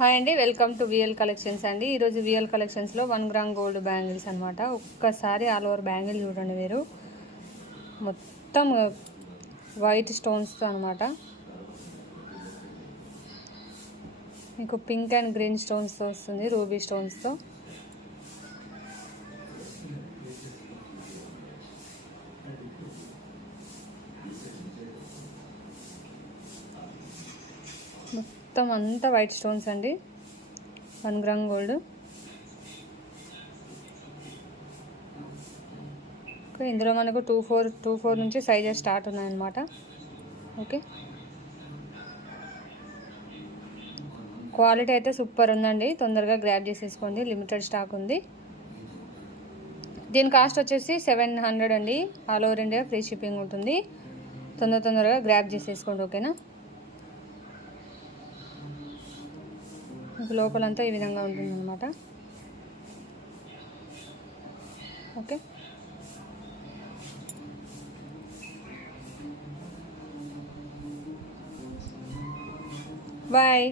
Hi అండి, welcome to VL collections అండి. ఈరోజు విఎల్ కలెక్షన్స్లో 1 గ్రామ్ గోల్డ్ బ్యాంగిల్స్ అనమాట. ఒక్కసారి ఆల్ ఓవర్ బ్యాంగిల్ చూడండి మీరు, మొత్తం వైట్ స్టోన్స్తో అనమాట. మీకు పింక్ అండ్ గ్రీన్ స్టోన్స్తో వస్తుంది, రూబీ స్టోన్స్తో. మొత్తం అంతా వైట్ స్టోన్స్ అండి, 1 గ్రామ్ గోల్డ్. ఇందులో మనకు 24 నుంచి సైజెస్ స్టార్ట్ ఉన్నాయన్నమాట. ఓకే, క్వాలిటీ అయితే సూపర్ ఉందండి. తొందరగా గ్రాబ్ చేసేసుకోండి, లిమిటెడ్ స్టాక్ ఉంది. దీని కాస్ట్ వచ్చేసి 700 అండి. All over India free shipping ఉంటుంది. తొందరగా గ్రాబ్ చేసేసుకోండి, ఓకేనా. లోపలంతా ఈ విధంగా ఉంటుంది అన్నమాట. Okay, bye.